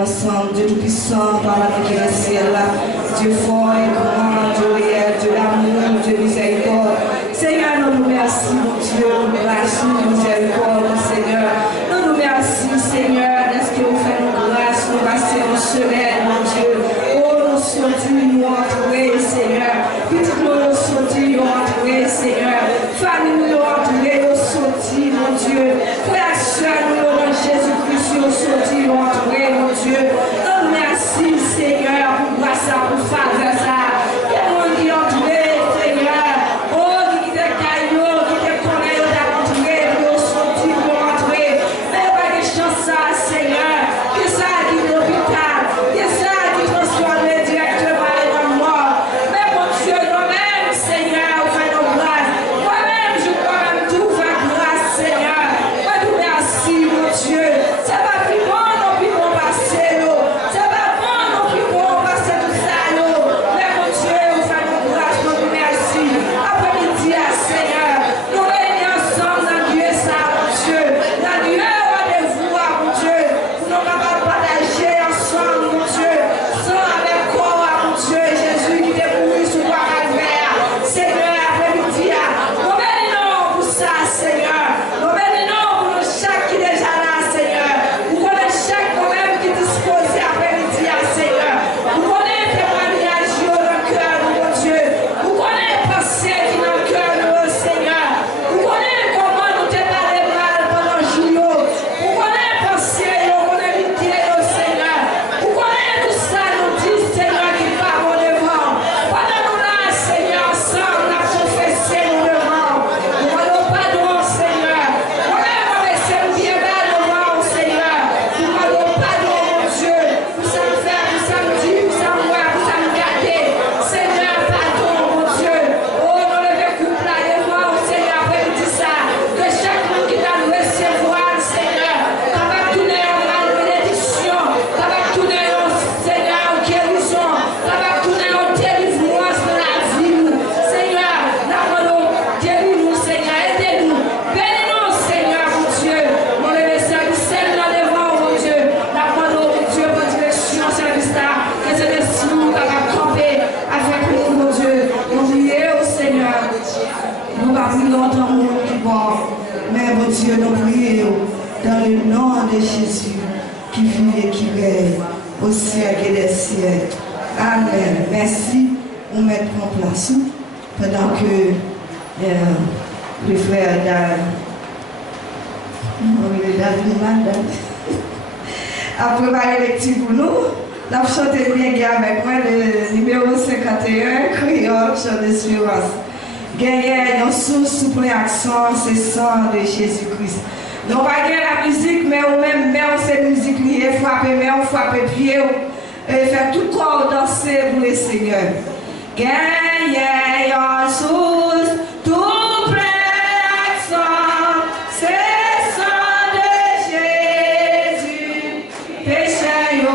ensemble, Dieu Tout-Puissant, par la qui est le ciel là, Dieu fort et grand, Dieu réel, Dieu d'amour, Dieu miséricorde. Seigneur, nous nous remercions, mon Dieu, pour grâce, pour miséricorde, Seigneur. Nous nous remercions, Seigneur, est-ce que vous faites nos grâces, nous passons nos semaines, mon Dieu. Oh, nous sortis, nous entrer, Seigneur. Petit nous sortis, nous entrer, Seigneur. Famille, nous entrer, nous sortis, mon Dieu. Frères, sœurs, nous dans Jésus-Christ, nous sortis, nous entrer, mon Dieu. Nous merci, Seigneur, pour grâce, pour faveur, ça. Et nous qui entrer, Seigneur. Oh, qui te caillot, qui te connaît, nous entrer, nous sortis, nous entrer. Mais pas de chance, ça, Seigneur. Que ça qui est l'hôpital, que ça qui transforme directement dans le mort. Mais mon Dieu, nous-mêmes, Seigneur, on fait nos grâces. Moi-même, je crois même tout faire grâce, Seigneur. Moi, nous merci, mon Dieu. C'est pas plus bon, non plus bon passer, non. C'est pas bon, non plus bon passer tout ça, non. Mais mon Dieu, on fait nos grâces, nous merci. Après-midi, Seigneur, nous réunissons ensemble dans Dieu, ça, mon Dieu. Dans Dieu, rendez-vous, mon Dieu. Nous capables de partager ensemble, mon Dieu. Sans avec quoi, mon Dieu. Jésus qui t'est pourri sous toi, Calvaire. Seigneur, après-midi, nous bénissons pour ça, Seigneur. Nous bénissons pour nous chaque qui est déjà là, Seigneur. Nous connaissons chaque nous-mêmes qui est disposé après-midi, Seigneur. Nous connaissons témoignages dans le cœur, mon Dieu. Nous connaissons pensées qui dans le cœur, Seigneur. Nous connaissons comment nous te parlé mal pendant le jour. Nous connaissons pensées, nous connaissons l'idée, Seigneur. Nous connaissons tout ça, nous dit, Seigneur, qui part au devant. Pendant nous là, Seigneur, ensemble, nous avons confessé nous devant. Nous demandons pardon, Seigneur. Nous-mêmes, on essaie de bien bas devant, Seigneur. Nous demandons pardon, mon Dieu. Pour ça me faire, pour ça me dire, pour ça me voir, pour ça me garder. Seigneur, pardon, mon Dieu. Oh, nous le couple là devant, Seigneur, après nous dit ça. Que chaque monde qui va nous recevoir, Seigneur, ça va tourner en malédiction, ça va tourner en Seigneur, en guérison, ça va tourner en délivrance de la vie. Seigneur, nous demandons, guéris-nous, Seigneur, aidez-nous, bénis-nous, Seigneur, mon Dieu. Nous le service là devant, mon Dieu. Nous demandons, mon Dieu, pour direction, service là, que c'est des signes qui va camper avec nous, mon Dieu. Nous prions au Seigneur. Nous ne prions dans le monde qui va, mais mon Dieu, nous prions dans le nom de Jésus qui vit et qui règne au siècle et des siècles. Amen. Merci. On met en place pendant que le frère a préparé les petits pour nous. Nous avons chanté bien avec moi le numéro 51, Créole, chant d'espérance. Gagner une source sous plein accent, c'est sang de Jésus-Christ. Nous ne pas la musique, mais on même cette musique liée, frapper main, on frapper pied, et faire tout corps danser pour le Seigneur. Gagner une source, tout plein accent, c'est sang de Jésus, péché yo.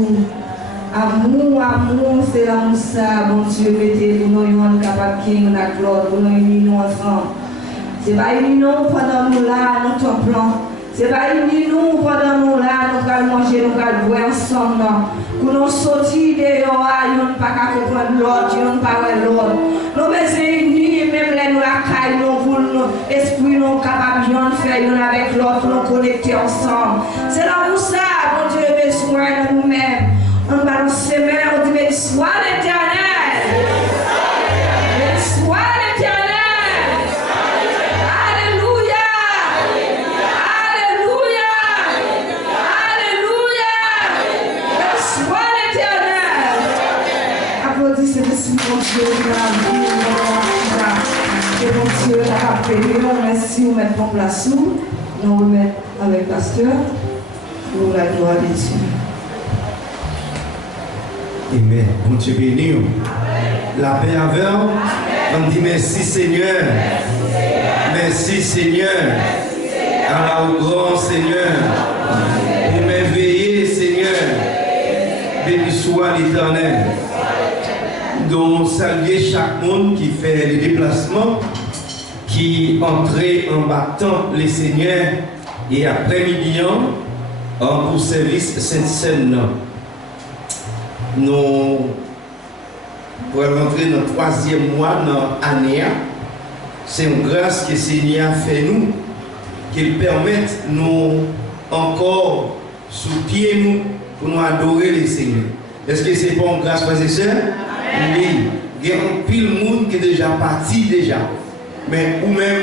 tout. Amour, c'est l'amour ça, bon Dieu, mettez nous nous capables de nous la gloire, pour nous unir ensemble. C'est pas unir nous pendant nous là, notre plan. C'est pas unir nous pendant nous là, nous allons manger, nous allons boire ensemble. Pour nous sortir dehors, nous ne pas comprendre l'autre, nous ne pas voir l'autre. Nous besoin unir, même les nous la caille, nous pour nous, esprit nous capables de faire une avec l'autre, nous connecter ensemble. C'est l'amour ça, bon Dieu, besoin de nous-mêmes. On va nous semer, on dit, mais sois l'Éternel. Sois l'Éternel. Alléluia. Alléluia. Alléluia. Sois l'Éternel. Applaudissez le Seigneur, bon Dieu, de la vie, que bon Dieu a appelé. Merci, on met en place où. Nous remettons avec le pasteur pour la gloire de Dieu. Amen. Bon Dieu béni. La paix avec. On dit merci Seigneur. Merci Seigneur. À la grand Seigneur. Pour m'éveiller Seigneur. Béni soit l'Éternel. Donc saluer chaque monde qui fait les déplacements, qui entrait en battant les seigneurs et après-midi pour service Sainte-Seine. Nous pour rentrer dans le 3e mois dans l'année. C'est une grâce que le Seigneur fait nous, qu'il permette nous encore sous pied nous pour nous adorer les Seigneurs. Est-ce que c'est pas une grâce, frères et sœurs? Oui. Il y a un pile monde qui est déjà parti déjà. Mais vous-même,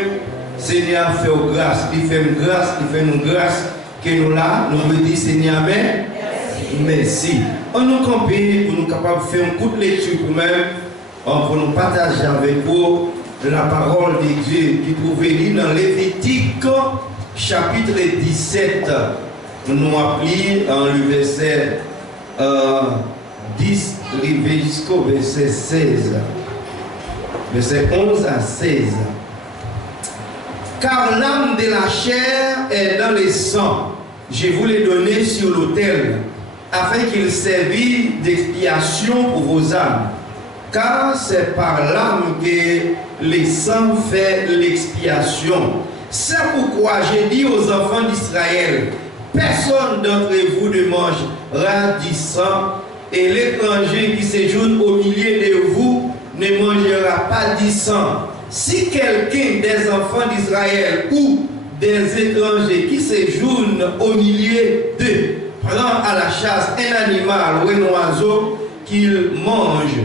Seigneur fait une grâce. Il fait une grâce, il fait une grâce que nous là, nous me dit Seigneur, mais merci. On nous camper pour nous capables de faire un coup de lecture pour nous-mêmes, pour nous partager avec vous la parole de Dieu qui pouvait lire dans Lévitique chapitre 17. Nous appelons dans le verset 10 jusqu'au verset 16. Verset 11 à 16. Car l'âme de la chair est dans les sangs. Je vous l'ai donné sur l'autel, afin qu'il servit d'expiation pour vos âmes. Car c'est par l'âme que les sangs fait l'expiation. C'est pourquoi j'ai dit aux enfants d'Israël, personne d'entre vous ne mangera du sang, et l'étranger qui séjourne au milieu de vous ne mangera pas du sang. Si quelqu'un des enfants d'Israël ou des étrangers qui séjournent au milieu d'eux prend à la chasse un animal ou un oiseau qu'il mange,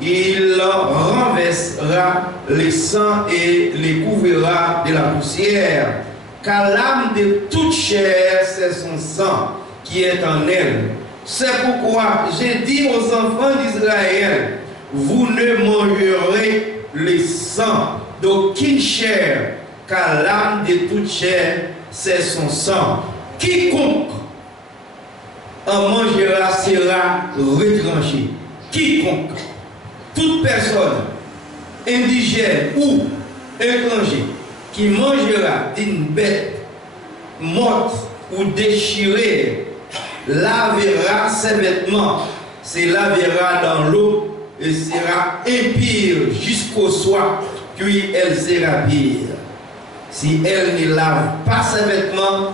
il renversera les sangs et les couvrira de la poussière. Car l'âme de toute chair, c'est son sang qui est en elle. C'est pourquoi j'ai dit aux enfants d'Israël, vous ne mangerez le sang d'aucune chair, car l'âme de toute chair, c'est son sang. Quiconque en mangera sera retranché. Quiconque, toute personne indigène ou étranger qui mangera d'une bête morte ou déchirée lavera ses vêtements, se lavera dans l'eau et sera impure jusqu'au soir, puis elle sera pure. Si elle ne lave pas ses vêtements,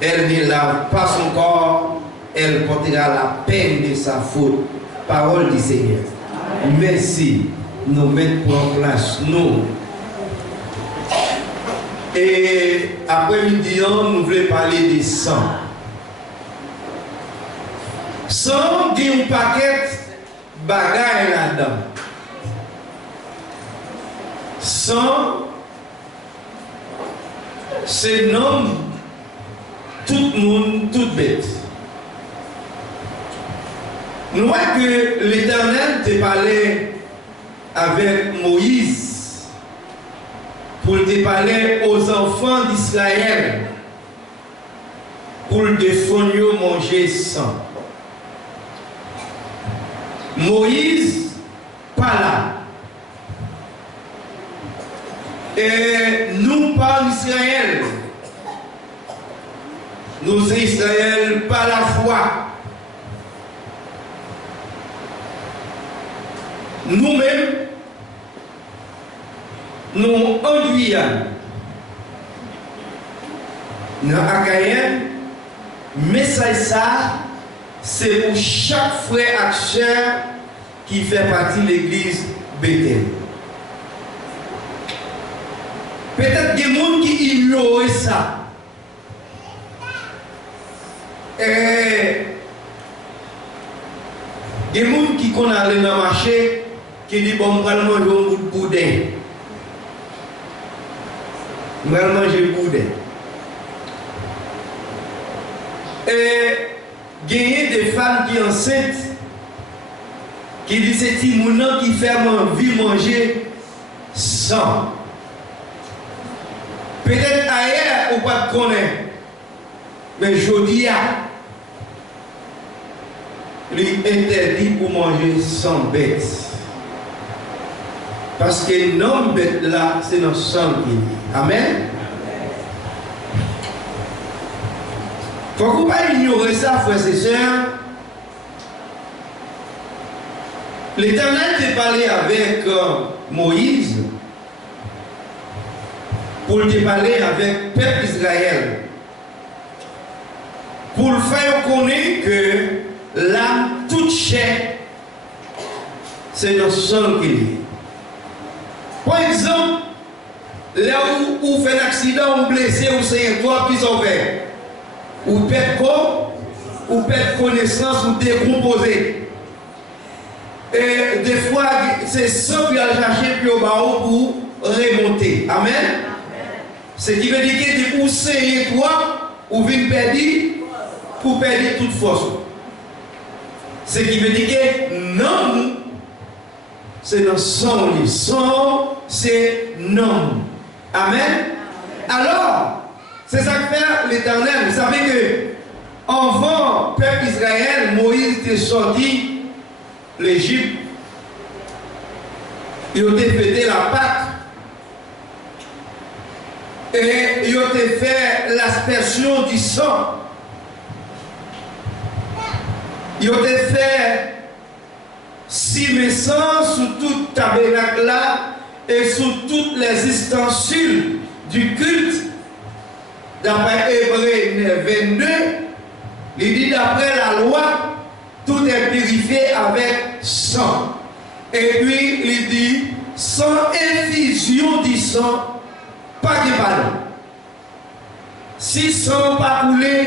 elle ne lave pas son corps, elle portera la peine de sa faute. Parole du Seigneur. Merci. Nous mettons en place, nous. Et après-midi, nous voulons parler des sang. Sang, il y a un paquet de bagailles là-dedans. Sang, c'est nom tout le monde, toute bête. Nous voyons que l'Éternel te parlait avec Moïse pour te parler aux enfants d'Israël pour défendre manger sang. Moïse, pas là. Et nous, par Israël, nous, Israël, par la foi. nous-mêmes, nous en Guyane, dans Akayen, message ça, c'est pour chaque frère et sœur qui fait partie de l'église Bethel. Peut-être qu'il y a des gens qui ignorent ça. Il y a des gens qui connaissent aller dans le marché qui disent bon, on va manger un bout de boudin. On va manger le boudin. Et il y a des femmes qui sont enceintes qui disent c'est Timouna qui fait envie de manger sans. Peut-être ailleurs ou pas de connaître, mais je dis lui interdit pour manger sans bête. Parce que non bête là, c'est notre sang qui est. Amen. Il ne faut pas ignorer ça, frères et sœurs. L'Éternel t'a parlé avec Moïse pour te parler avec le peuple Israël. Pour le faire connaître que l'âme toute chair, c'est notre sang qui est. Par exemple, là où vous faites un accident, ou blessé, ou c'est un corps qui s'en fait. Ou perdre corps, ou perdre connaissance, ou décomposer. Et des fois, c'est ça qui a cherché puis au bas pour remonter. Amen. Ce qui veut dire que vous saignez toi, ou vous perdre pour perdre toute force. Ce qui veut dire que non, c'est dans son livre. Son, c'est non. Amen. Alors, c'est ça que fait l'Éternel. Vous savez que avant le peuple Israël, Moïse était sorti l'Égypte. Il a fêté la Pâque. Et il a fait l'aspersion du sang. Il a fait 6 sang sur tout tabernacle là et sur toutes les ustensiles du culte. D'après Hébreux 22, il dit d'après la loi, tout est purifié avec sang. Et puis il dit, sans effusion du sang, pas de pardon. Si sang pas coulé,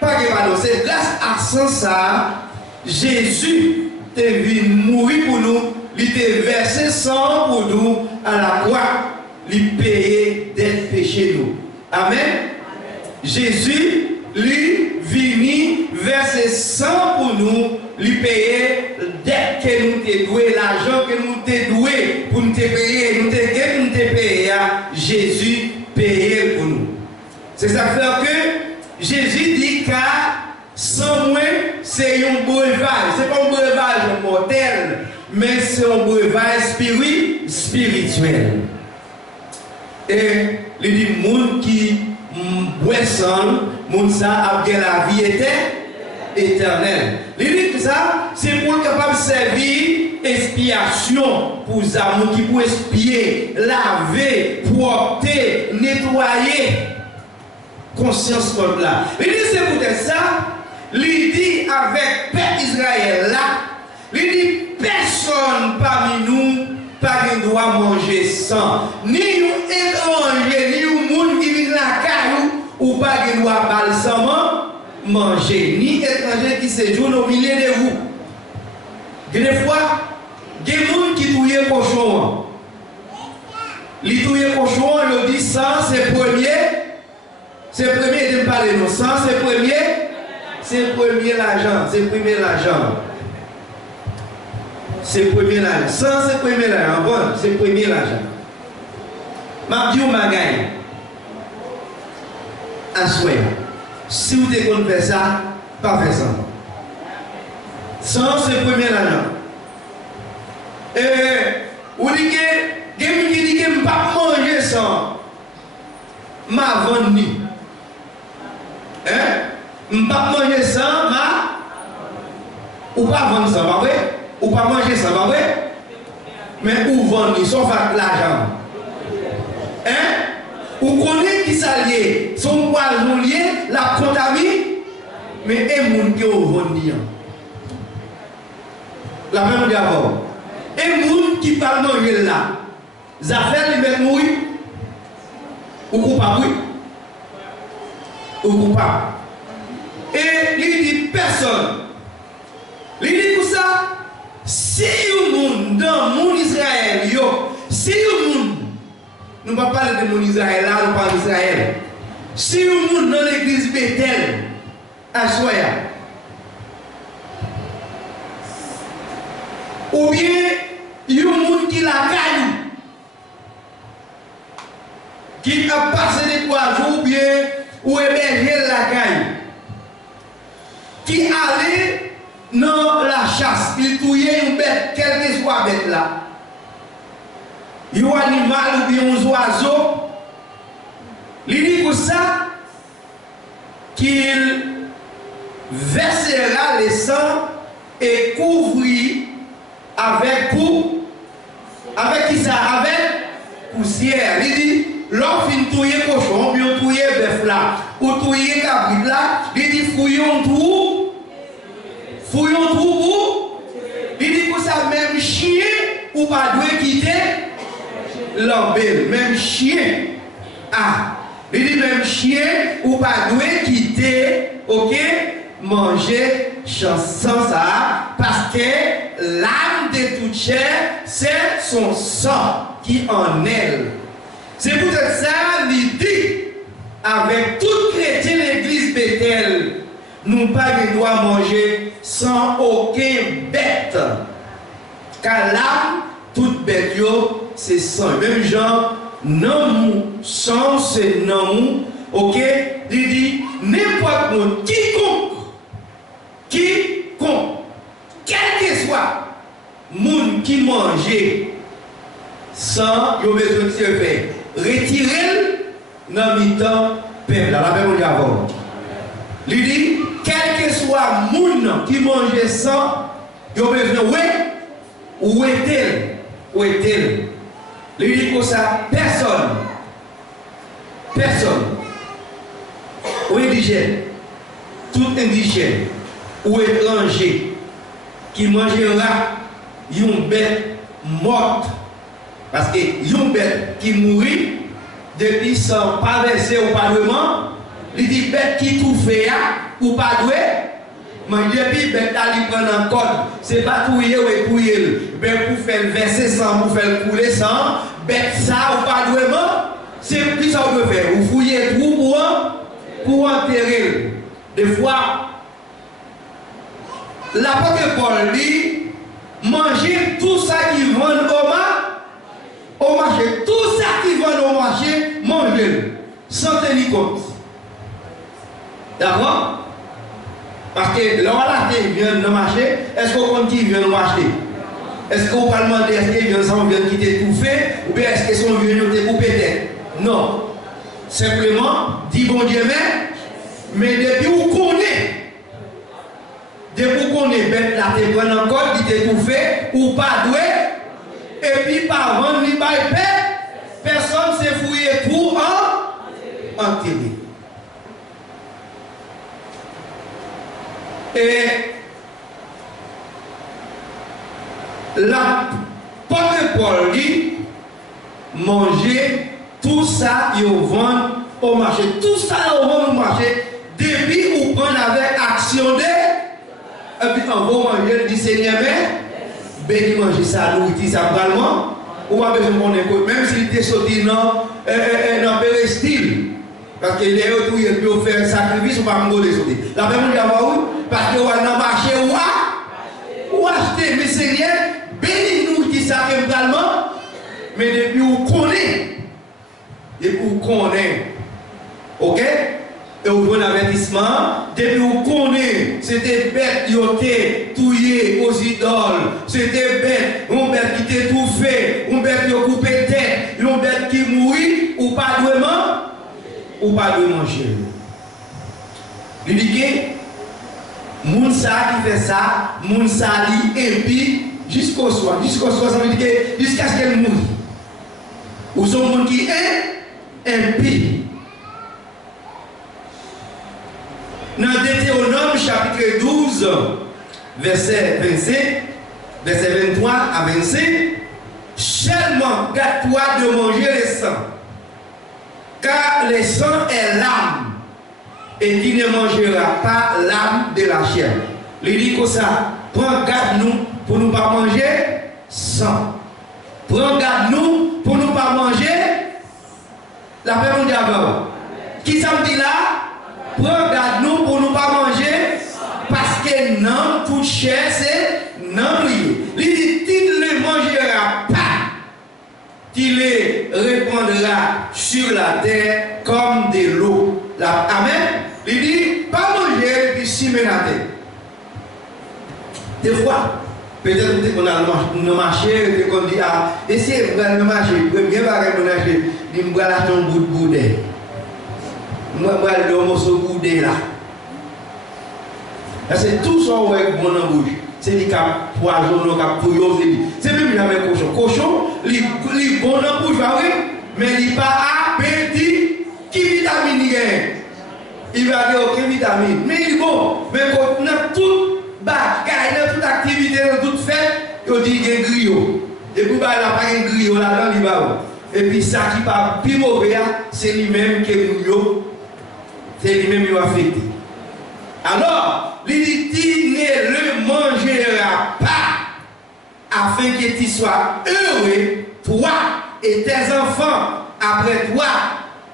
pas de pardon. C'est grâce à ça, Jésus est venu mourir pour nous, il est versé sang pour nous à la croix, il payé des péchés nous. Amen. Jésus, lui, venu verser sang pour nous, lui payer dette que nous t'ai doué, l'argent que nous t'ai doué pour nous payer, nous t'ai payé, Jésus payé pour nous. C'est ça que Jésus dit car sans moi, c'est un breuvage. Ce n'est pas un breuvage mortel, mais c'est un breuvage spirituel. Et il dit, monde qui boit sang, monde ça a la vie éternelle. Il dit que ça, c'est pour capable servir expiation pour les amours qui pour expier, laver, porter, nettoyer. Conscience comme là. Il dit c'est peut-être ça. Il dit avec Père Israël là. Il dit personne parmi nous pas doit manger sans. Ni un étranger, ni un monde qui vient la caillou ou pas qui doit balsamement manger. Ni étranger qui séjourne au milieu de vous. Des fois, il y a des gens qui touillent cochon. Les touillent cochon, ils disent ça, c'est premier. C'est premier de me parler non sans, c'est premier l'argent, c'est premier l'argent. C'est premier l'argent. Sans c'est premier l'argent. Bon, c'est premier l'argent. Ma vie ou ma gagne. Assoyez. Si vous devez faire ça, pas faire ça. Sans c'est premier l'argent. Vous dites que je ne peux pas manger sans. Ma vente ni. Je ne peux pas manger sans, ou pas vendre ça, pas vrai? Ou pas manger ça, pas vrai? Mais où vendre, ils sont fait l'argent. Hein? Ou connaît qui s'allie, son poison lié, la contamine, mais et moun qui ont vendu. La même d'abord. Et moun qui parle manger là, affaires les mettent mourir, ou coupable, ou coupable. Et il dit personne. Il dit pour ça, si un monde dans mon Israël, si un monde, nous ne parlons pas de mon Israël là, nous parlons d'Israël. Si un monde dans l'église Bethel, à Soya, ou bien il y a un monde qui l'a caillou, qui a passé des 3 jours, ou bien ou hébergé la caille, qui allait dans la chasse, il touillait une bête, quelle que soit la bête là, un animal ou bien un oiseau, il dit pour ça qu'il versera le sang et couvrit avec qui ça? Avec poussière. Il dit, lorsqu'il touille cochon, bien touille bœuf là, ou touille cabrit là, il dit fouillons tout pour. Il dit pour ça, même chien ou pas doit quitter l'embelle, même chien. Ah, il dit même chien ou pas doit quitter, ok, manger chanson ça, parce que l'âme de toute chair, c'est son sang qui en elle. C'est pour ça, il dit, avec tout chrétien l'église Bethel, nous pas de droit manger sans aucun bête. Car l'âme, toute bête, c'est sang. Même genre, non, sang, c'est non, ok? Il dit, n'importe monde, quiconque, quel que soit, monde qui mange sans, il a besoin de se faire. Retirer dans le temps peuple. La même avant. Il dit, quel que soit monde qui mange sans, il a besoin de où est-elle? Il dit pour ça, personne, ou indigène, tout indigène, ou étranger, qui mangera une bête morte, parce que une bête qui mourit, depuis sans pas verser ou pas de mort, il dit bête qui tout fait ou pas doué, mais depuis bête qui prend en code, c'est pas touiller ou épouiller, bête pour faire verser sang, pour faire couler sang, bête ça ou pas doué mort, c'est plus ça qu'on peut faire, ou fouiller tout pour enterrer. Des fois, l'apôtre Paul dit, manger tout ça qui vend au marché, tout ça qui vend au marché, mangez-le, sans tenir compte. D'accord? Parce que là, qui vient dans le marché, est-ce qu'on compte qui vient au marché? Est-ce qu'on va demander est-ce qu'il vient sans vient quitter tout fait, ou bien est-ce que son vient de couper tête? Non. Simplement, dit bon Dieu, mais depuis où qu'on est, bête là, tu prends en compte, il t'est tout fait, ou pas doué, et puis par vendre, il va personne s'est fouillé tout en enterré. Et l'apôtre Paul dit, manger tout ça, ils vendent au marché. Tout ça, ils vendent au marché. Depuis où prendre avec action de, et puis on va manger du Seigneur, mais béni manger ça, nourriture, ça vraiment, ou pas besoin de mon écoute, même s'il était sorti dans Pérestyle. Parce que les autres, ils peuvent faire un sacrifice, ou pas me les sauter. La même chose, parce que on a marché ou acheter, mais Seigneur, bénis-nous qui ça également, mais depuis où connaît, ok? Et au bon avertissement, depuis où connaît, c'était bête qui était touillée aux idoles, c'était bête, une bête qui était tout fait, une bête qui a coupé tête, une bête qui mourit, ou pas de manger. Il dit que moun sa qui fait ça, moun sa li et puis Jusqu'au soir, ça veut dire que jusqu'à ce qu'elle mouille. Ou son monde qui est impie. Dans Deutéronome chapitre 12, verset 25, verset 23 à 25, seulement garde-toi de manger les sang, car le sang est l'âme, et qui ne mangera pas l'âme de la chair. Il dit comme ça, prends garde nous pour ne pas manger sang. Prends garde nous pour ne pas manger la paix mondiale. Qui ça me dit là? Prends garde nous pour ne pas manger parce que non, toute chair c'est non lié. Il dit, tu ne mangeras pas, tu les répandras sur la terre comme de l'eau. Amen. Il dit, pas manger et puis simer la terre. Des fois, peut-être qu'on a marché et qu'on dit, ah, essayez de marcher, bien marcher, il me acheter un bout de boudin. Moi, je vais aller au boudin là. C'est tout ça qui est bon en bouche. C'est des cap poisonneux, cap pouilleux. C'est même avec cochon. Cochon, il est bon en bouche, oui, mais il n'est pas appétit. Qui vitamine il gagne? Il va dire aucune vitamine. Mais il est bon. Mais quand on a toute bagaille, toute activité, toute fête, il dit qu'il y a un griot. Et puis il n'a pas un griot là-dedans, il va. Et puis ça qui pas plus mauvais, c'est lui-même qui est griot. C'est lui-même qui va fêter. Alors, il dit, tu ne le mangeras pas afin que tu sois heureux, toi et tes enfants, après toi,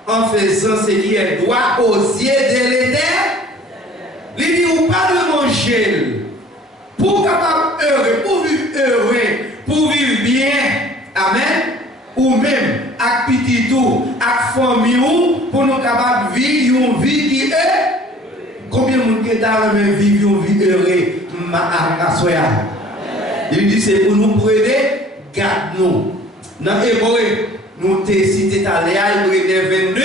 en faisant ce qui est droit aux yeux de l'Éternel. Il dit, ou pas de manger pour capable heureux, pour vivre heureux, pour vivre bien. Amen. Ou même, avec petit tout, avec famille, pour nous capables de vivre une vie qui est. Combien de monde qui est dans la vie une vie heureuse à Soya? Il dit, c'est pour nous pour aider, garde-nous. Dans Hébreu, nous t'ai cité à Hébreu 22,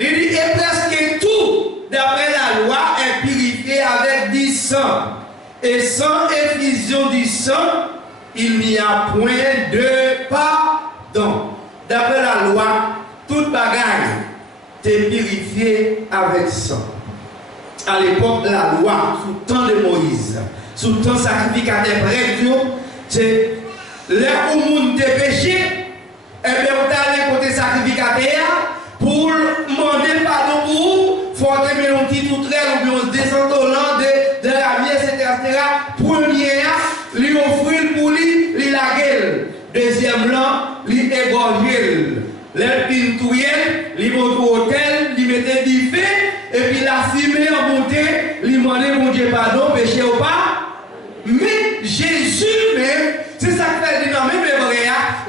il dit, et presque tout, d'après la loi, est purifié avec du sang. Et sans effusion du sang, il n'y a point de pardon. D'après la loi, toute bagaille est purifiée avec sang. À l'époque, la loi, sous le temps de Moïse, sous le temps sacrificateur prêtre, c'est là où le monde est péché, et bien on est allé côté sacrificateur pour demander pardon pour vous, il faut aimer un petit tout très, ou bien on se descend au land de la vie, etc. Premier, lui offrir pour lui, lui la gueule. Deuxième là, lui égorger. Les pintouillés, lui monter au hôtel, lui mettre du feu, et puis la fumée en montée, lui demander mon Dieu pardon, péché ou pas. Mais Jésus même, c'est ça que fait dans même vrai,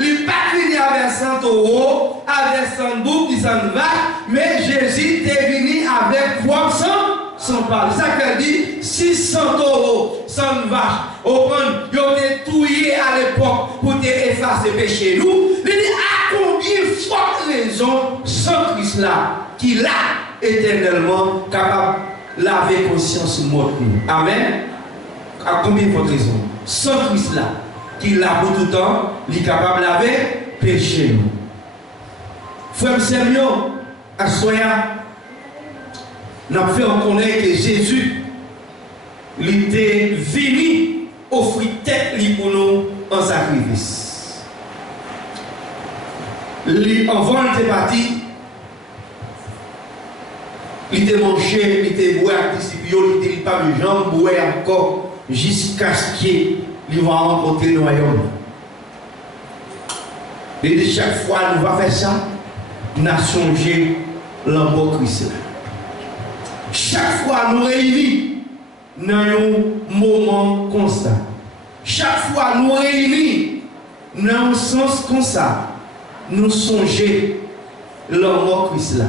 il pas venu avec 100 euros, avec 100 boucs, 100 vaches, mais Jésus est venu avec propre sang, sans parler. Ça fait dit 600 euros, 100 vaches, au point, ils ont été touillés à l'époque pour te effacer péché nous. Il dit à combien de fortes raisons sans Christ là, qui l'a éternellement capable de laver conscience morte nous. Amen. À combien de fortes raisons? Sans Christ là, qui l'a pour tout le temps, il est capable de laver péché nous. Frère Samuel, à Soya, nous avons fait reconnaître que Jésus, il était venu offrir tête pour nous en sacrifice. Avant il était parti, il était mangé, il était boire, il était pas de jambes, boire encore, jusqu'à ce qu'il va rencontrer le royaume. Il dit chaque fois nous va faire ça, nous avons songé l'amour Christ. Chaque fois nous réunissons dans un moment comme ça. Chaque fois nous réunissons dans un sens comme ça. Nous songeons l'amour Christ là.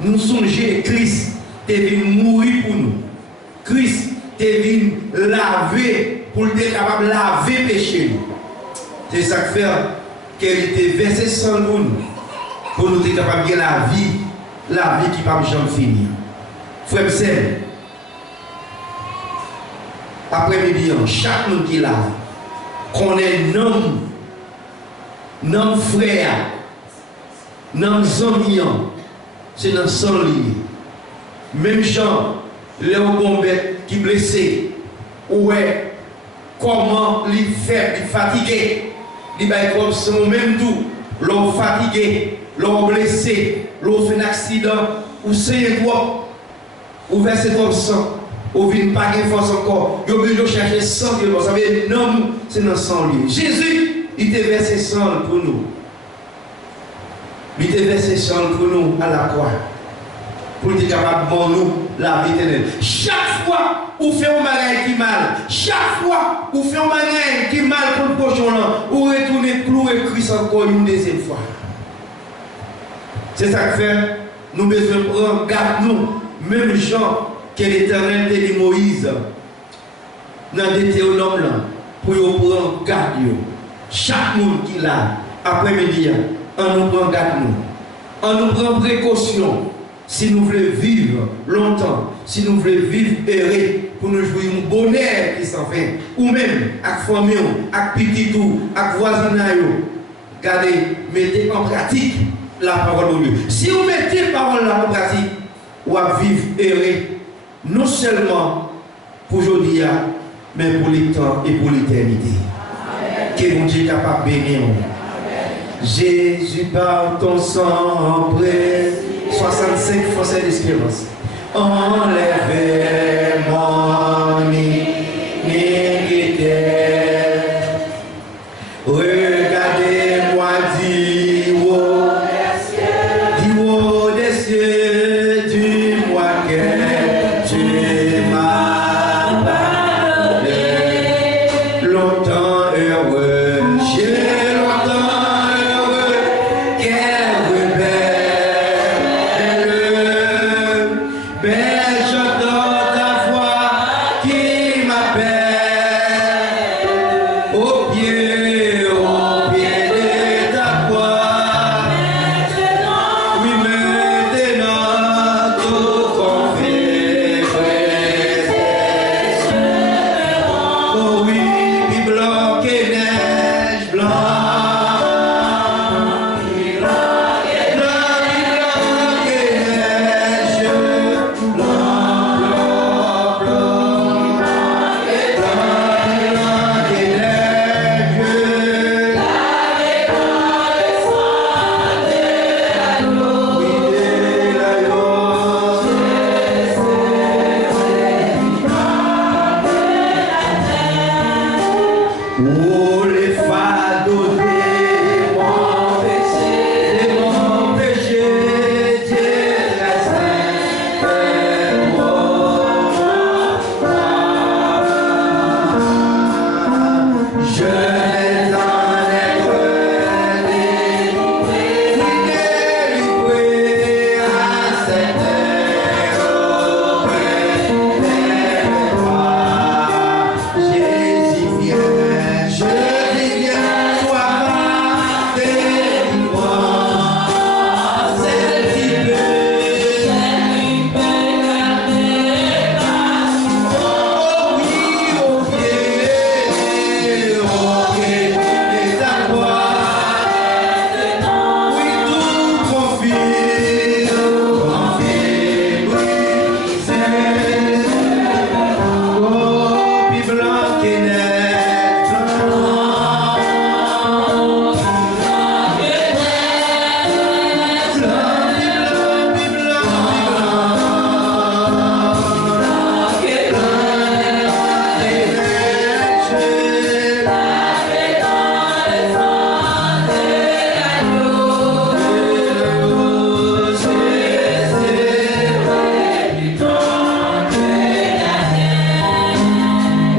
Nous songeons Christ est venu mourir pour nous. Christ est venu laver pour être capable de laver péché. C'est ça que fait qu'elle était versée sans nous pour nous être capable de la vie qui ne peut jamais finir. Frère Seb, après-midi, chaque monde qui lave, qu'on est non frère, non ami, c'est dans son lit. Même gens, les bombes qui blessés, ouais, comment les faire, les fatiguer, les bails comme ça, même tout, l'ont fatigué, l'ont blessé, l'ont fait un accident, ou c'est quoi, ou verser comme sang, ou vient pas de force encore, ils ont besoin de chercher sang, vous savez, non, c'est dans sang lui. Jésus, il t'a versé sang pour nous. Il t'a versé sang pour nous à la croix. Pour être capable de nous la vie éternelle. Chaque fois où fait un bagage qui mal, chaque fois où fait un bagage qui mal pour le cochon là, ou retourner clouer Christ encore une deuxième fois. C'est ça que fait, nous besoin de prendre garde nous, même gens que l'Éternel t'a dit Moïse, dans Deutéronome là, pour nous prendre garde. Chaque monde qui l'a, après-midi, on nous prend garde nous, on nous prend précaution. Si nous voulons vivre longtemps, si nous voulons vivre errer, pour nous jouir un bonheur qui s'en fait, ou même avec famille, avec petit tout, avec voisinage, regardez, mettez en pratique la parole de Dieu. Si vous mettez la parole en pratique, vous allez vivre errer, non seulement pour aujourd'hui, mais pour les temps et pour l'éternité. Que mon Dieu est capable de bénir. Jésus, par ton sang prêt. 65 Français d'espérance. Enlèvez mon iniquité. Regardez-moi du haut des cieux, dis-moi que tu m'as pardonné. Longtemps heureux, j'ai longtemps heureux, qu'elle rebelle. J'entends ta voix qui m'appelle au pied de ta croix. Oui, maintenant tout confie. Oh oui, puis blanc et neige blanc. Oh, les fardeaux de mon péché, Dieu reste je vais en être délivré à cette heure auprès de toi. Jésus vient. Je viens, sois ma délivrance, celle qui peut garder ta oh oui, au pied de ta croix. Oui, tout confie, oui, c'est oh, puis blanc et neige.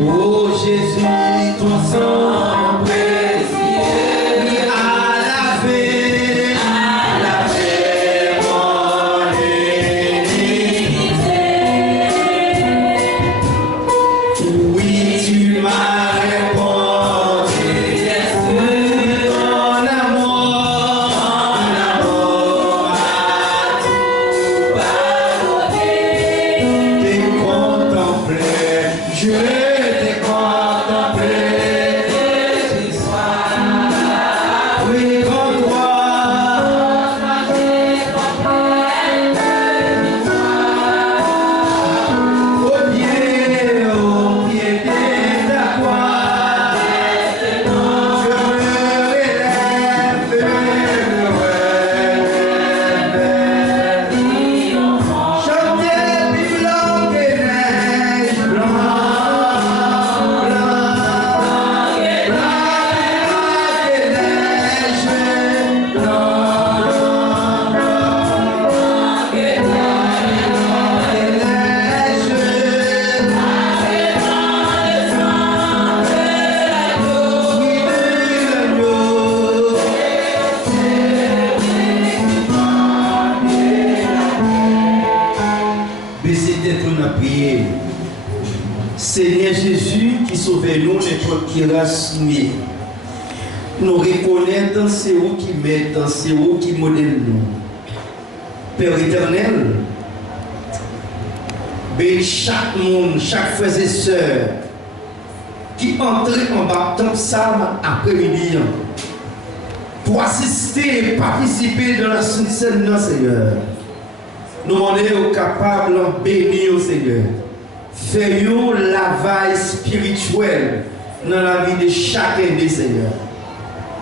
Oh Jésus, ton sang précieux a lavé mon iniquité. Oui, tu m'as répondu, ton amour m'a tout pardonné. T'es contemplé, je t'ai contemplé. nous, n'importe qui race nous. Nous reconnaissons c'est où qui met, c'est où qui modèle nous. Père éternel, bénis chaque monde, chaque frère et sœur qui entre en baptême ça après-midi pour assister et participer dans la Sainte Seine, Seigneur. Nous demandons capables de bénir au Seigneur. Faisons lavage spirituel dans la vie de chacun des Seigneurs.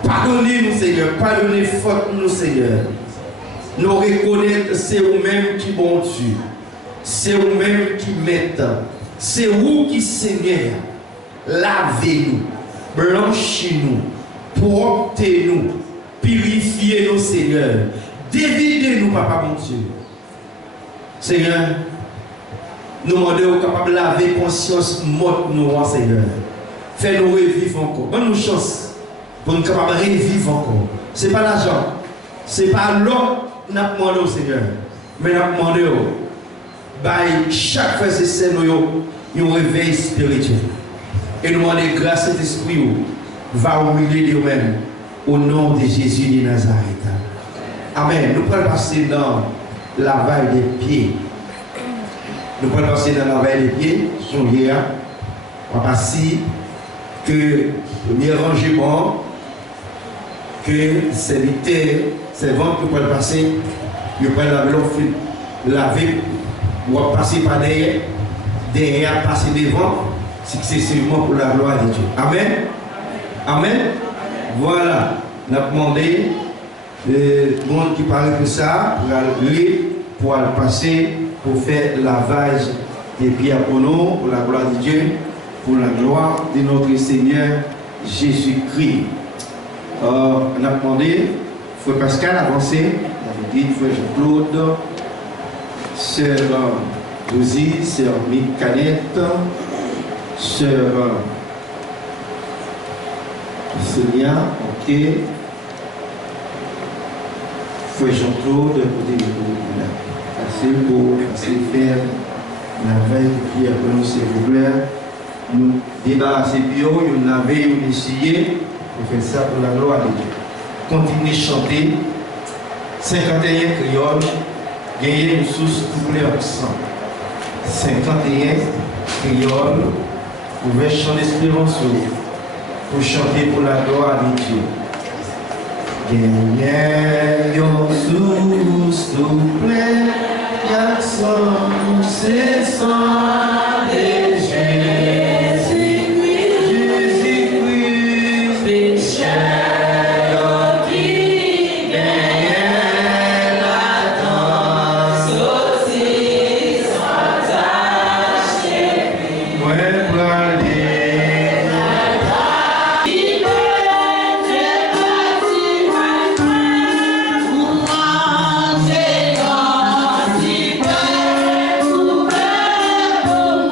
Pardonnez-nous, Seigneur. Pardonnez faute nous, Seigneur. Nous reconnaissons c'est vous-même qui bon Dieu. C'est vous-même qui mettez. C'est vous qui Seigneur. Lavez-nous. Blanchis-nous. Proptez-nous. Purifiez-nous, Seigneur. Dévidez-nous, Papa, mon Dieu. Seigneur, nous demandons capables de laver conscience morte, nous, Seigneur. Fais-nous revivre encore. Donne-nous chance pour nous capables de revivre encore. Ce n'est pas l'argent. Ce n'est pas l'or que nous demandons au Seigneur. Mais nous demandons, chaque fois que c'est nous, un réveil spirituel. Et nous demandons grâce à cet esprit, va au milieu de nous-mêmes. Au nom de Jésus de Nazareth. Amen. Nous pouvons passer dans la lavage des pieds. Nous pouvons passer dans la lavage des pieds. On va passer que le premier rangement, que c'est vent que peut passer, il peut laver, ou passer par derrière, passer devant, successivement pour la gloire de Dieu. Amen. Amen. Voilà, on a demandé le monde qui parle de ça pour passer pour faire lavage des pieds pour nous, pour la gloire de Dieu, pour la gloire de notre Seigneur Jésus-Christ. On a demandé, Frère Pascal avancer, on a dit Frère Jean-Claude, Sœur Josie, Sœur Micanette, Sœur Sonia, ok. Frère Jean-Claude, assez pour faire la veille de prière pour nous, s'il vous plaît. Nous débarrasser bio, nous laver, nous essayer pour faire ça pour la gloire de Dieu. Continuez à chanter. 51 créoles, gagner une source doublée en sang. 51 créoles, ouvert chant d'espérance pour chanter pour la gloire de Dieu. Gagner une source doublée, y'a son, c'est sang de Jésus-Christ, pécheur. Oh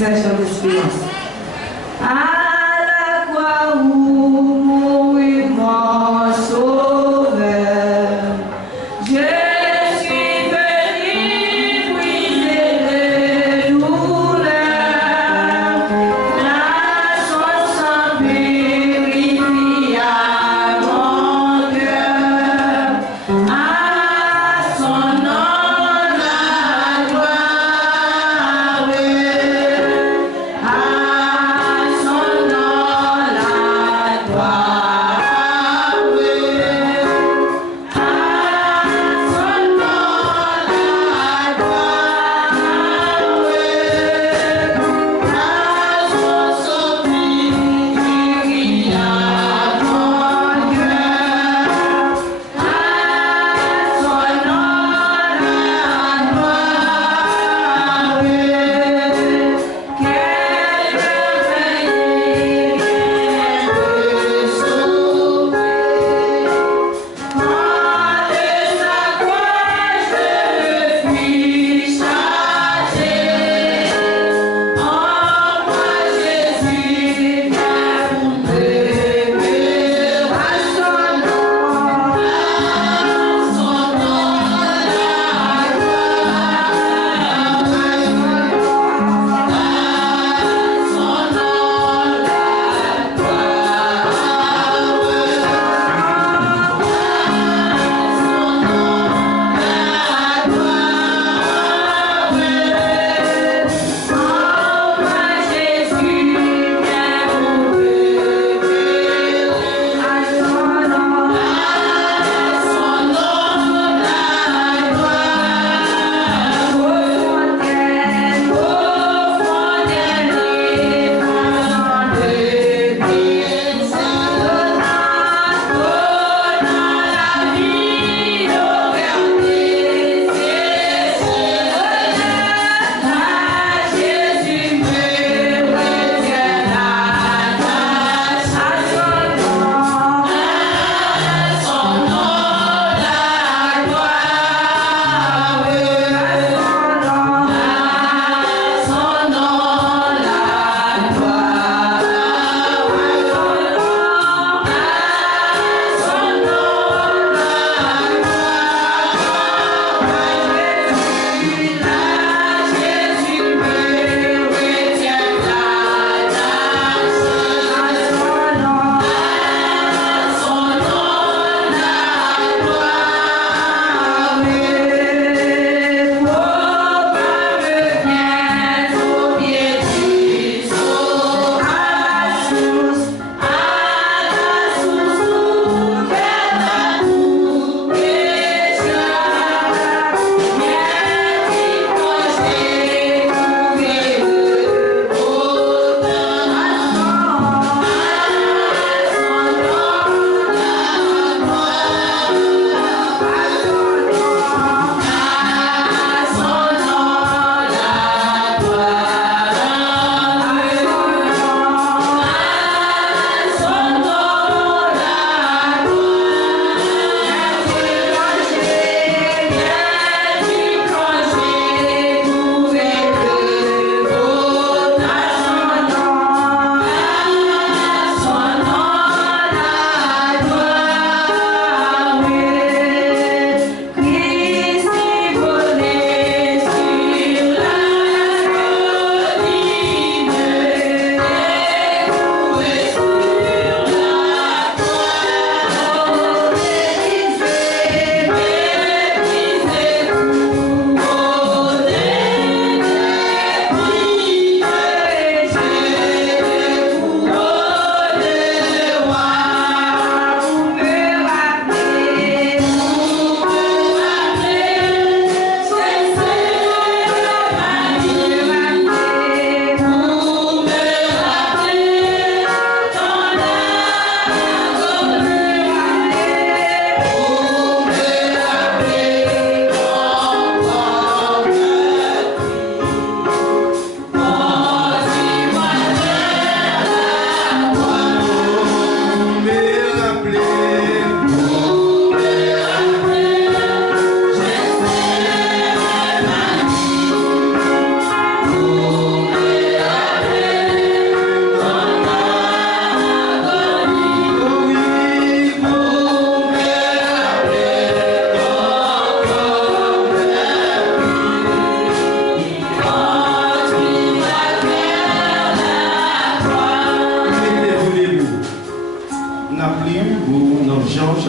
message dans l'espérance. À la croix où mourit mon sauveur, je suis venu briser les douleurs. La chanson purifia mon cœur. À son nom la gloire. À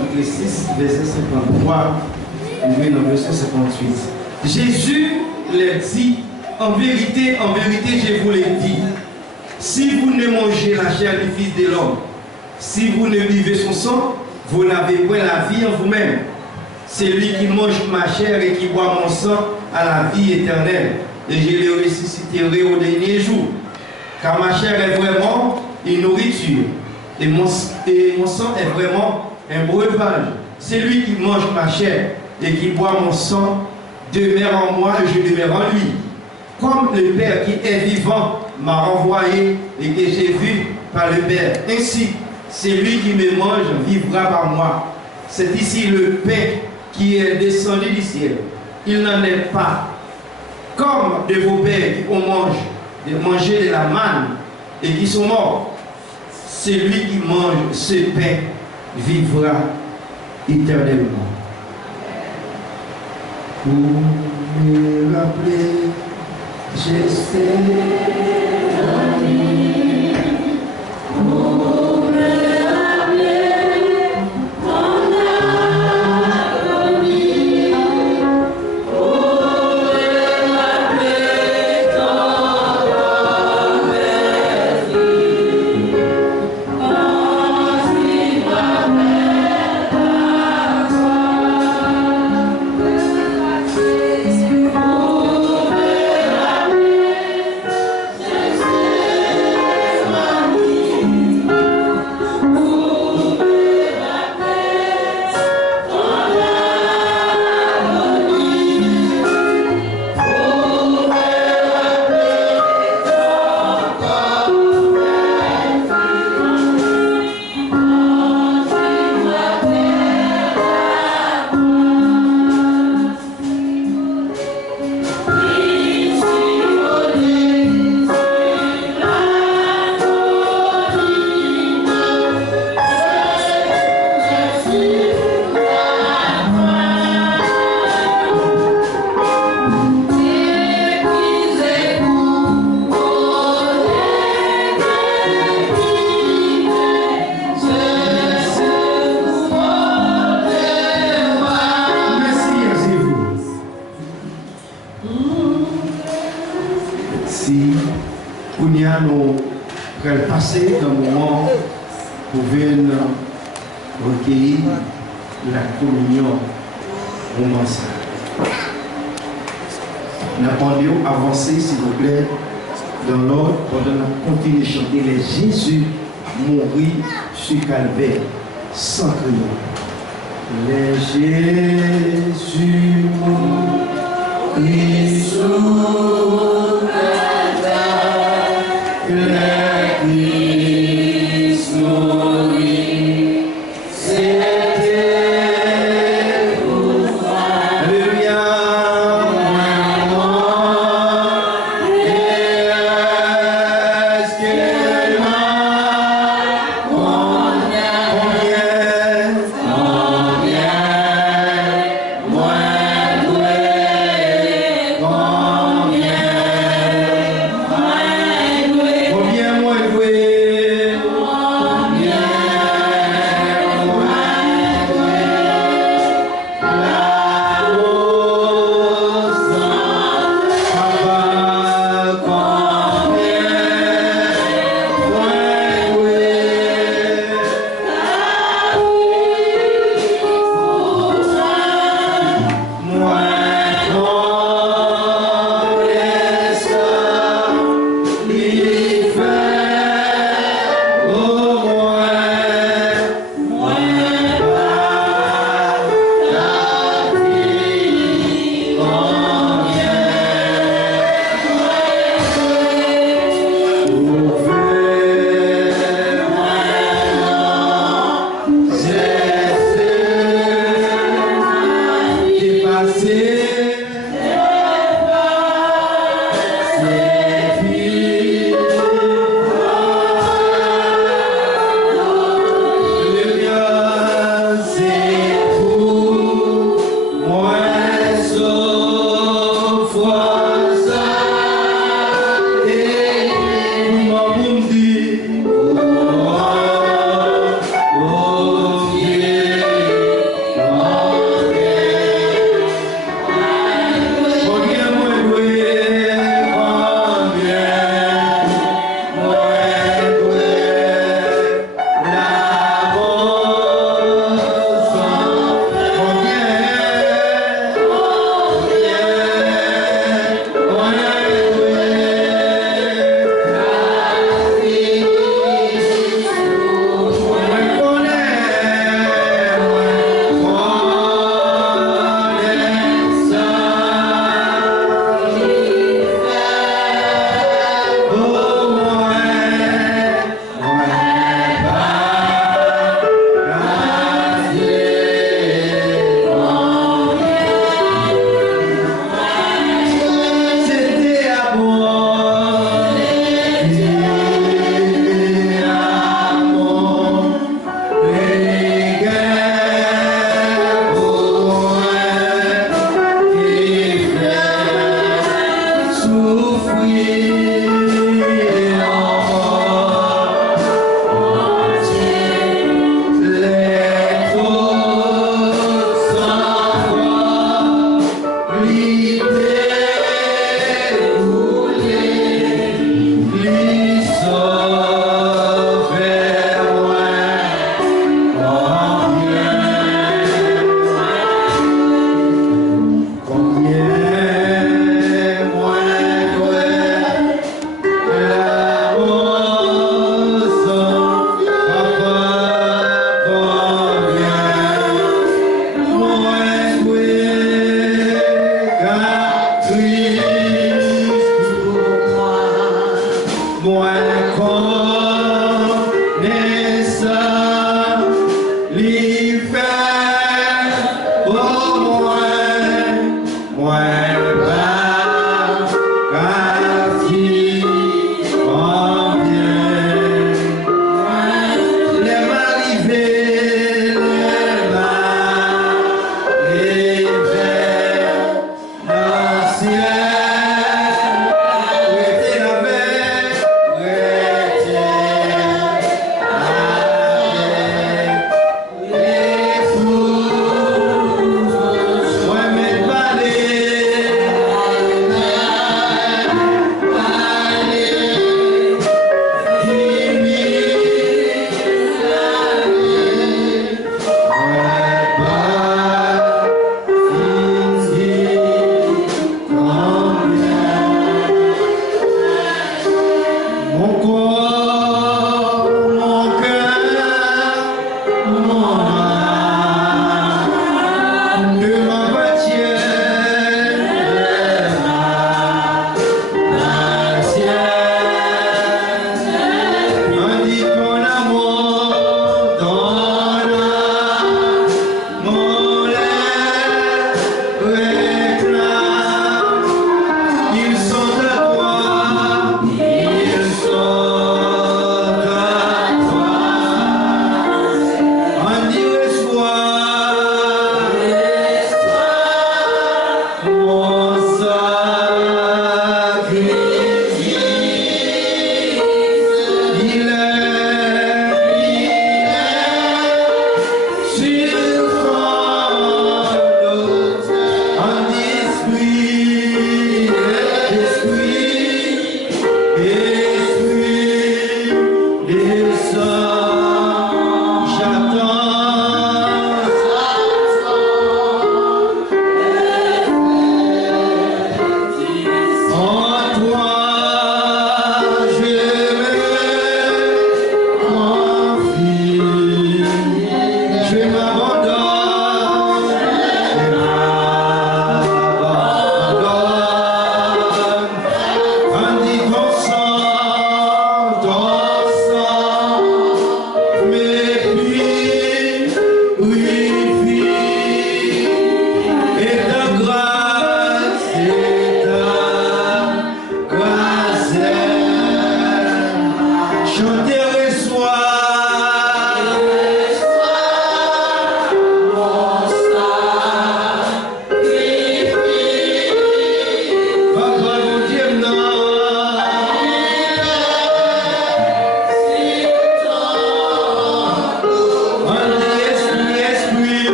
chapitre 6, verset 53, et dans verset 58. Jésus leur dit, en vérité, je vous l'ai dit, si vous ne mangez la chair du Fils de l'homme, si vous ne buvez son sang, vous n'avez point la vie en vous-même. Celui qui mange ma chair et qui boit mon sang a la vie éternelle, et je le ressusciterai au dernier jour. Car ma chair est vraiment une nourriture, et mon sang est vraiment un breuvage. Celui qui mange ma chair et qui boit mon sang demeure en moi et je demeure en lui. Comme le Père qui est vivant m'a renvoyé et que j'ai vu par le Père. Ainsi, celui qui me mange vivra par moi. C'est ici le pain qui est descendu du ciel. Il n'en est pas comme de vos pères qui ont mangé de la manne et qui sont morts. Celui qui mange ce pain vivra éternellement. Pour me rappeler, j'espère. Nous allons passer un moment pour venir recueillir la communion au mensonge. Nous allons avancer, s'il vous plaît, dans l'ordre pendant qu'on continue de chanter les Jésus mourit sur Calvaire sans crier. Les Jésus mourit sur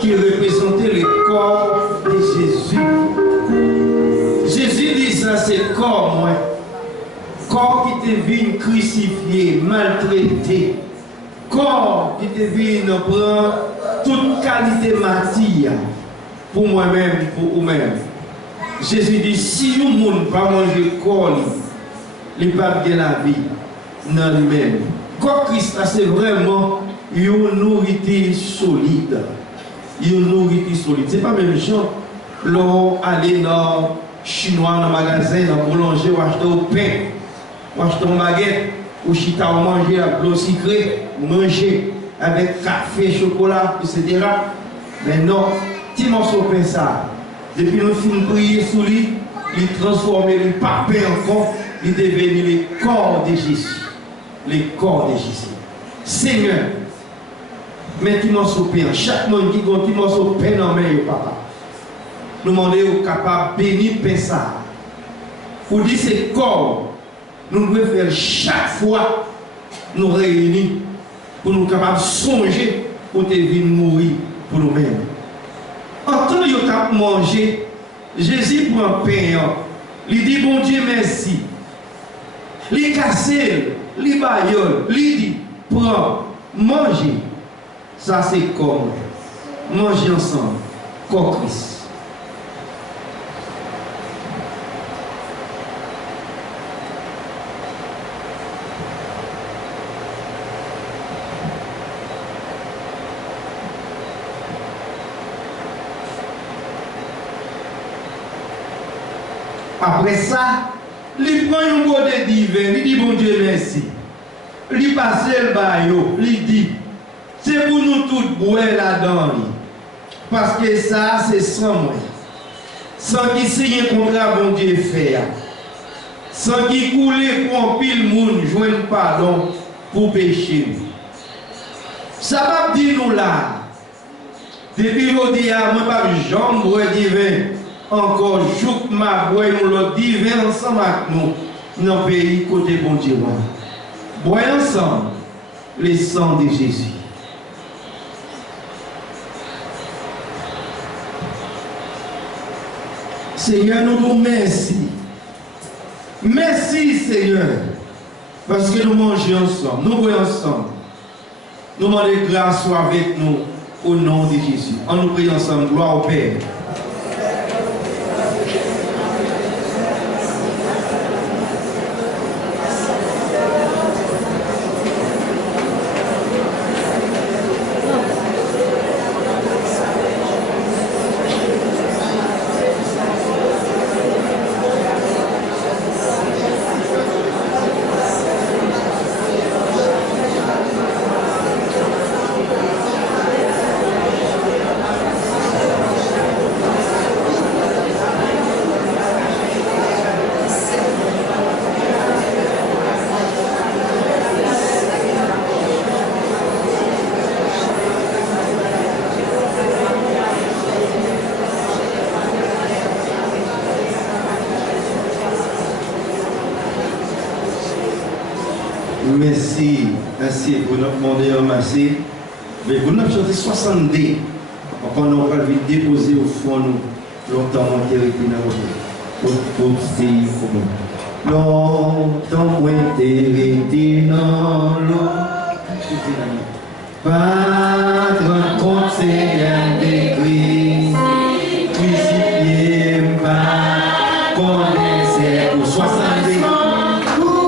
qui représentait le corps de Jésus. Jésus dit ça, c'est corps, moi. Corps qui te vient crucifié, maltraité. Corps qui te vient prendre toute qualité matière pour moi-même, pour vous-même. Jésus dit, si vous ne pouvez pas manger le corps, il ne peut pas bien la vie dans lui-même. Corps Christ, c'est vraiment une nourriture solide. Une nourriture solide. Ce n'est pas même genre, l'on aller dans le chinois, dans le magasin, dans le boulanger, ou acheter au pain, ou acheter une baguette, ou chita, ou manger avec l'eau sucrée, manger avec café, chocolat, etc. Mais non, si on se pain ça, depuis nous finissons de prier sous lui, il transforme le papier encore, il devient le corps de Jésus. Le corps de Jésus. Seigneur, mettez-nous sur pain. Chaque monde qui continue sur pain dans main, papa. Nous demandons capable de bénir pain ça. Pour dire c'est corps, nous devons faire chaque fois nous réunir pour nous capables de songer pour te venir mourir pour nous-mêmes. En tant que manger, Jésus prend un pain. Il dit bon Dieu merci. Il casse, il baillole, il dit prends, mangez. Ça c'est comme manger ensemble, comme Christ. Après ça, il prend un mot de divin, il dit bon Dieu merci. Il passe le baillot, il dit, c'est pour nous tous boire là-dedans. Parce que ça, c'est sans moi. Sans qui signe un contrat, bon Dieu fait. Sans qui coule pour un pile monde, joindre pardon pour pécher. Ça va dire nous là. Depuis aujourd'hui, moi, pas jambe boire divin. Encore, jouk ma boire nous le divin ensemble avec nous dans le pays côté bon Dieu. Boire ensemble le sang de Jésus. Seigneur, nous vous remercions. Merci, Seigneur, parce que nous mangeons ensemble, nous voyons ensemble. Nous demandons grâce soit avec nous au nom de Jésus. En nous priant ensemble, gloire au Père. Merci pour notre monde merci. Mais vous n'avez chanté 60 dés. Quand on va vite déposer au fond, nous, longtemps enterré pour essayer comment. Longtemps enterré dans l'eau. Pas de conseil d'écrit, crucifié, pas connaissez pour 60 dés. Tout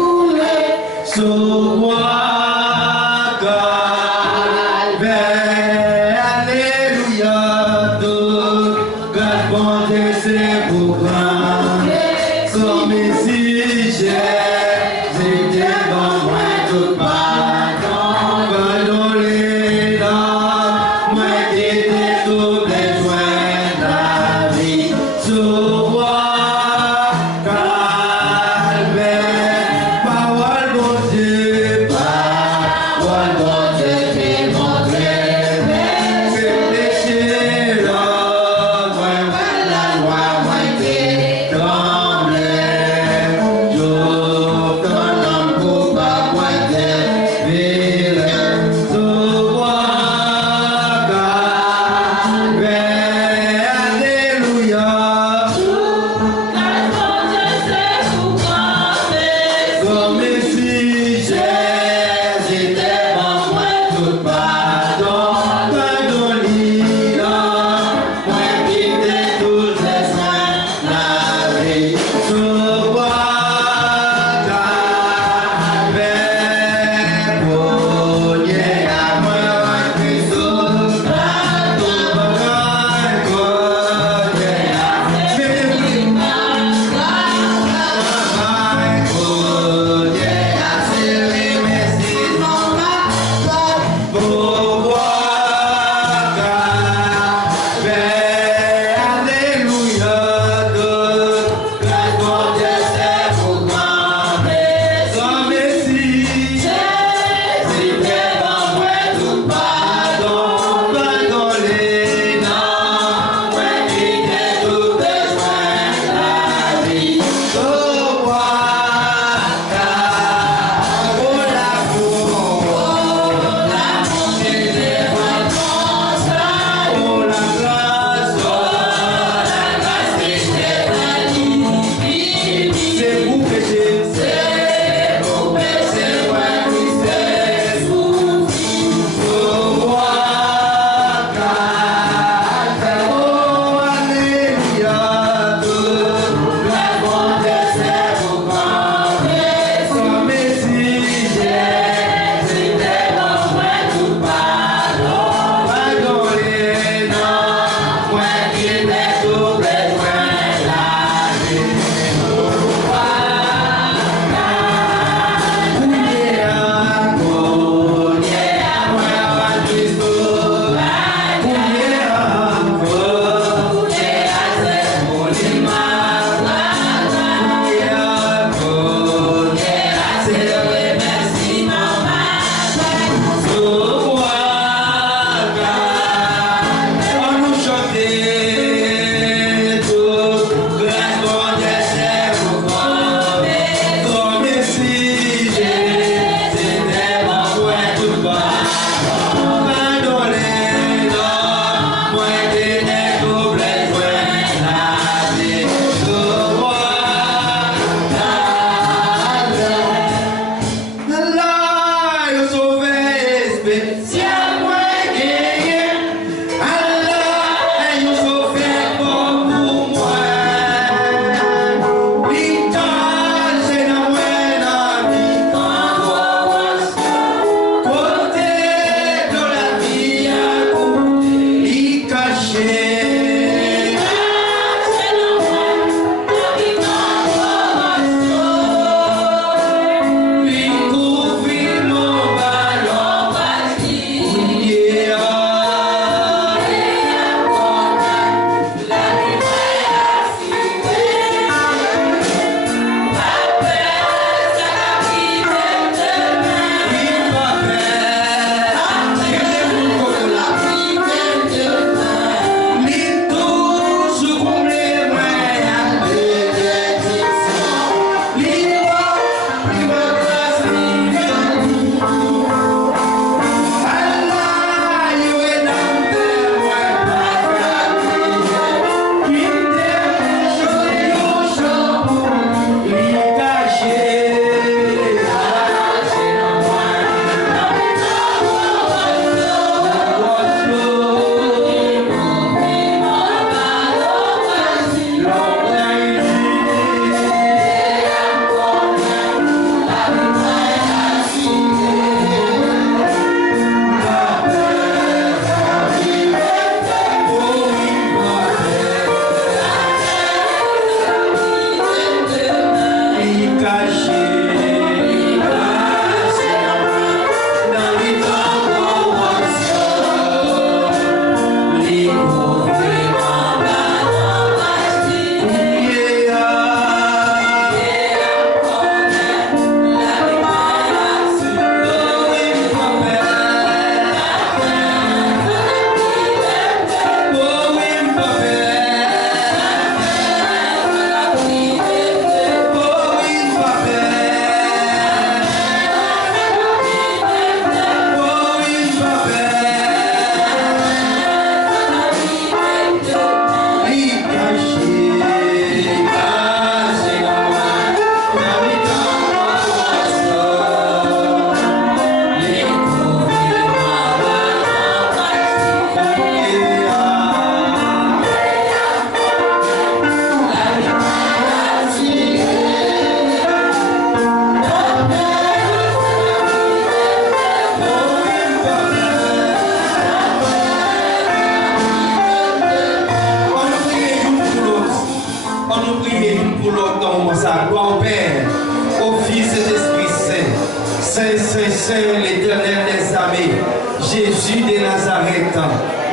saints, l'Éternel des armées, Jésus de Nazareth,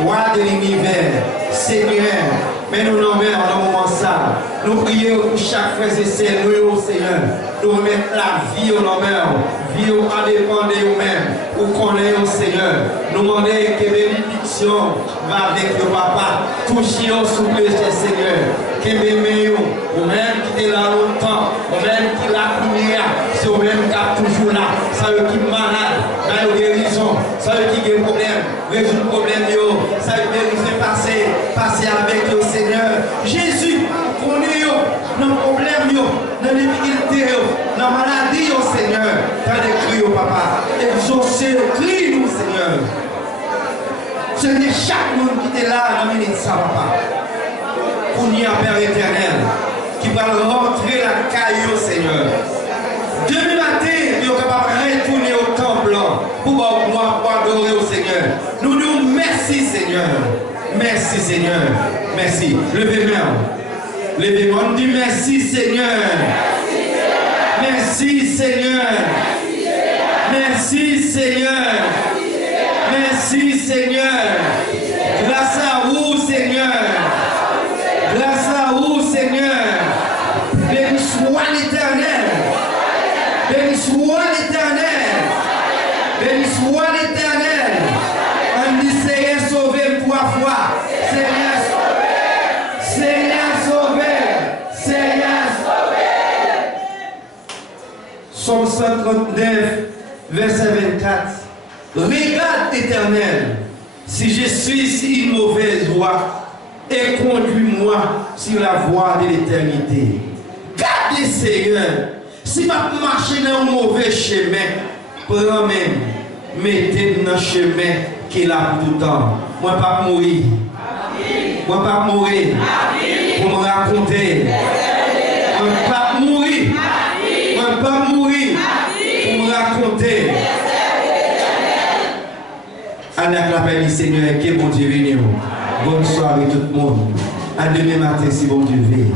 roi de l'univers, Seigneur, mais nous nommons en un moment ça. Nous prions pour chaque frère et sœur, nous, Seigneur. Nous remettons la vie au nom, vie au indépendant nous-mêmes, pour qu'on ait au Seigneur. Nous demandons que bénédiction va avec le papa. Touchez au souple, Seigneur. Que bénédiction, vous-même qui êtes là longtemps, vous-même qui l'a première, c'est vous-même qui êtes toujours là. Ça veut qui est malade, ça veut guérison, ça veut qui a un problème, résoudre le problème, ça veut guérison passer avec le Seigneur. Jésus, qu'on est dans le problème, dans les difficultés, dans la maladie, Seigneur. T'as des cris, papa. Exaucez le cri, nous, Seigneur. Seigneur, chaque monde qui est là, dans minute ça, papa. Pour nous, Père éternel, qui va rentrer la caillou, Seigneur. Demain matin, nous sommes capables de retourner au temple pour adorer au Seigneur. Nous nous merci, Seigneur. Merci, Seigneur. Merci. Levez-moi. Levez-moi. On dit merci, Seigneur. Merci, Seigneur. Merci, Seigneur. Merci, Seigneur. Grâce à vous, Seigneur. Grâce à vous, Seigneur. Béni soit l'Éternel. Béni soit l'Éternel. Béni soit l'Éternel. On dit Seigneur sauvé 3 fois. Seigneur sauvé. Seigneur sauvé. Seigneur sauvé. Psaume 139, verset 24. Regarde, Éternel, si je suis sur une mauvaise voie, et conduis-moi sur la voie de l'éternité. Gardez, Seigneur, si je marche dans un mauvais chemin, prends-moi, mettez-moi dans le chemin qu'il a tout le temps. Moi, pas mourir. Moi, pas mourir. Pour me raconter. Moi, pas mourir. Moi, pas mourir. Pour me raconter. Avec la paix du Seigneur, que bon Dieu bénisse. Bonne soirée tout le monde. À demain matin si bon Dieu veut.